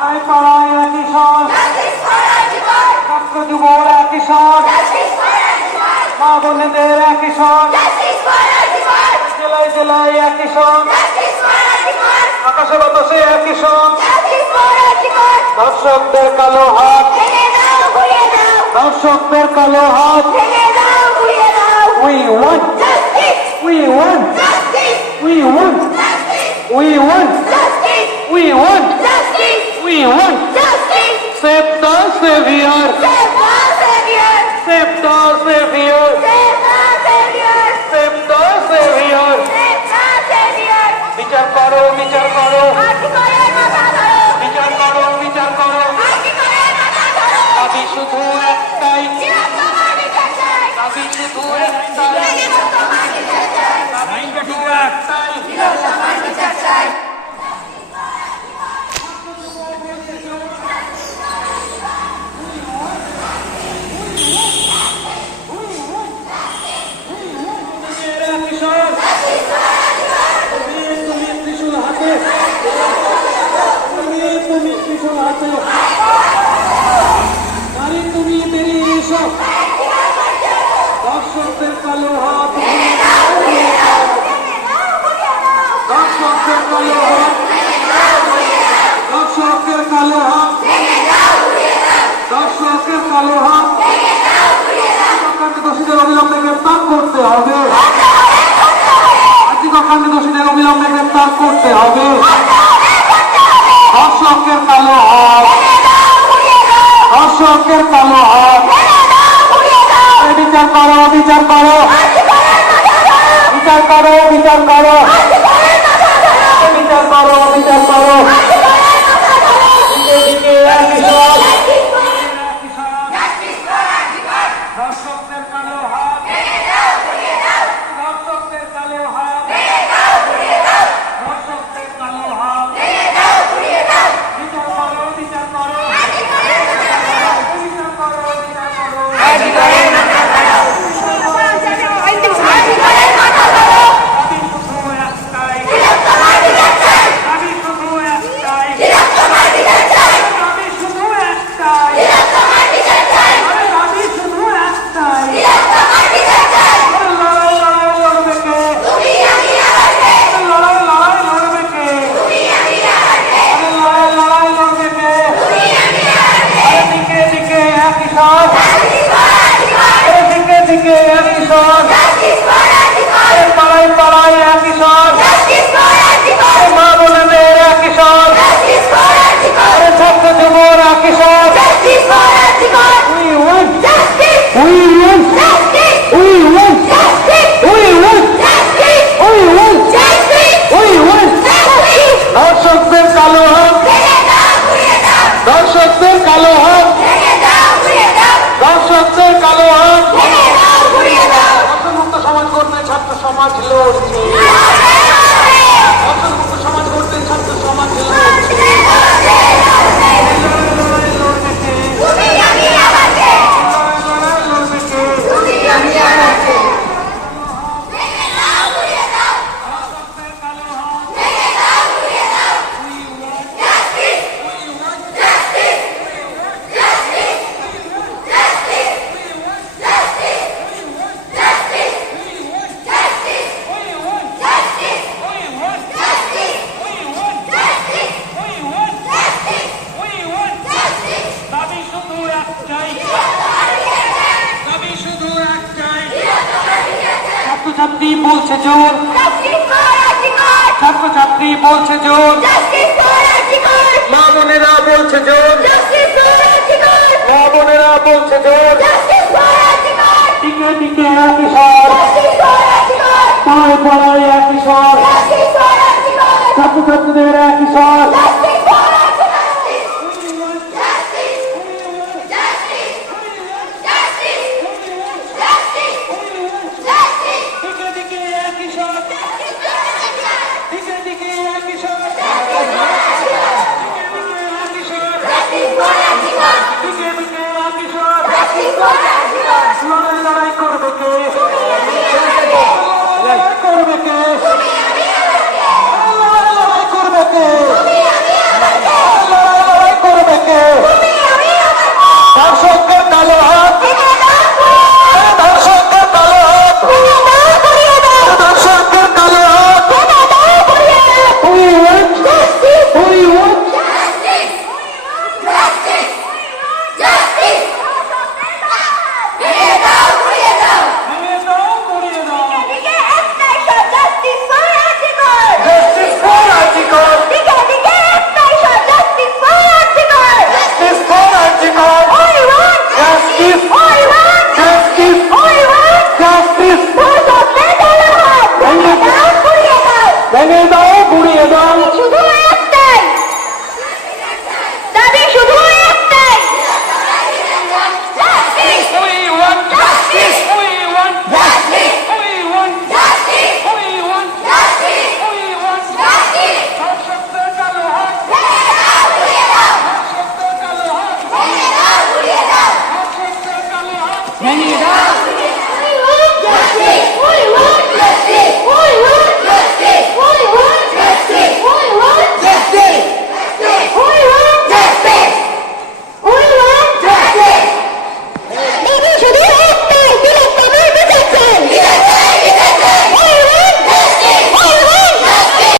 পাড়ায় পাড়ায় একই স্বর, ছাত্র যুবর একই স্বর, মা বোনেদের একই স্বর, জেলায় জেলায় একই স্বর, আকাশে বাতাসে একই স্বর। দর্শকদের কালো হাত, দর্শকদের কালো হাত। We want justice. We want justice. We want justice. We want justice. We want justice. We want justice. Save the savior. Save the savior. Save the savior. Save the savior. Save the savior. Save the savior. বিচার করো, বিচার করো। বিচার করো, বিচার করো। দাবি শুধু একটাই, দাবি শুধু একটাই, আইনটা ঠিক একটাই। দর্শকদের কালো হাত, দর্শকদের কালো হাত, দর্শকের কালো হাত, দর্শকের কালো হাত। দোষীদের অবিলম্বে গ্রেপ্তার করতে হবে, আর্থিককাণ্ডে দোষীদের অবিলম্বে গ্রেপ্তার করতে হবে। দর্শকের কালো হাত, দর্শকের কালো হাত। বিচার করো, বিচার করো, বিচার করো, বিচার করো, বিচার করো, বিচার করো। দর্শকদের কালো হাত, দর্শকদের কালো হাত, দর্শকদের কালো হাত। বিচার করো, বিচার করো, বিচার করো, বিচার করো। পাড়ায় পাড়ায় একই স্বর, মা বোনেদের একই স্বর, ছাত্র যুবর একই স্বর। We want justice. We want justice. We want justice. We want justice. We want justice. We want justice. দর্শকদের কালো হাত, দর্শকদের কালো হাত, দর্শকদের কালো হাত। মুক্ত সমাজ করতে ছাত্র সমাজ লড়ছে, মুক্ত সমাজ করতে ছাত্র সমাজ লড়ছে। ছাত্রছাত্রী বলছে জোর, ছাত্রছাত্রী বলছে জোর, মা বোনেরা বলছে জোর, মা বোনেরা বলছে জোর। দিকে দিকে একই স্বর, পাড়ায় পাড়ায় একই স্বর, ছাত্রছাত্রীদের একই স্বর।